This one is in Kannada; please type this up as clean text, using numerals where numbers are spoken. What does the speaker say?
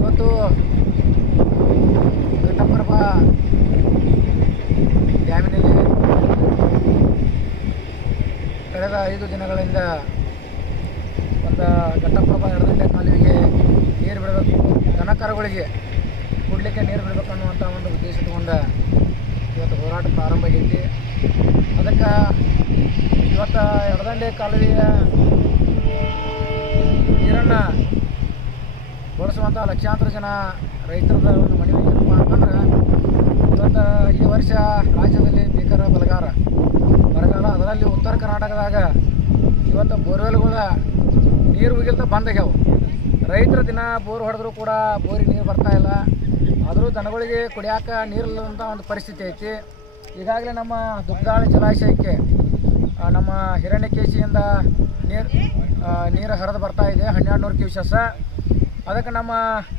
ಇವತ್ತು ಘಟಪ್ರಭಾ ಡ್ಯಾಮಿನಲ್ಲಿ ಕಳೆದ 5 ದಿನಗಳಿಂದ ಒಂದು ಘಟಪ್ರಭಾ ಎಡದಂಡೆ ಕಾಲುವೆಗೆ ನೀರು ಬಿಡಬೇಕು, ದನಕರುಗಳಿಗೆ ಕುಡಲಿಕ್ಕೆ ನೀರು ಬಿಡಬೇಕು ಅನ್ನುವಂಥ ಒಂದು ಉದ್ದೇಶ ಇಟ್ಕೊಂಡು ಇವತ್ತು ಹೋರಾಟ ಪ್ರಾರಂಭ ಆಗೈತಿ. ಅದಕ್ಕೆ ಇವತ್ತು ಎಡದಂಡೆ ಕಾಲುವೆಯ ನೀರನ್ನು ಬಳಸುವಂಥ ಲಕ್ಷಾಂತರ ಜನ ರೈತರದ ಒಂದು ಮನವಿ ಏನಪ್ಪ ಅಂತಂದ್ರೆ, ಇವತ್ತು ಈ ವರ್ಷ ರಾಜ್ಯದಲ್ಲಿ ಭೀಕರ ಬರಗಾಲ, ಅದರಲ್ಲಿ ಉತ್ತರ ಕರ್ನಾಟಕದಾಗ ಇವತ್ತು ಬೋರ್ವೆಲ್ಗಳ ನೀರು ಹೋಗಿಲ್ದ ಬಂದಾಗ್ಯಾವ. ರೈತರ ದಿನ ಬೋರ್ ಹೊಡೆದ್ರೂ ಕೂಡ ಬೋರಿಗೆ ನೀರು ಬರ್ತಾಯಿಲ್ಲ. ಆದರೂ ದನಗಳಿಗೆ ಕುಡಿಯಾಕ ನೀರಿಲ್ಲದಂಥ ಒಂದು ಪರಿಸ್ಥಿತಿ ಐತಿ. ಈಗಾಗಲೇ ನಮ್ಮ ದುಗ್ಗಾಳ ಜಲಾಶಯಕ್ಕೆ ನಮ್ಮ ಹಿರಣ್ಯಕೇಶಿಯಿಂದ ನೀರು ಹರಿದು ಬರ್ತಾ ಇದೆ 1200 ಕ್ಯೂಸೆಸ್. ಅದಕ್ಕೆ ನಮ್ಮ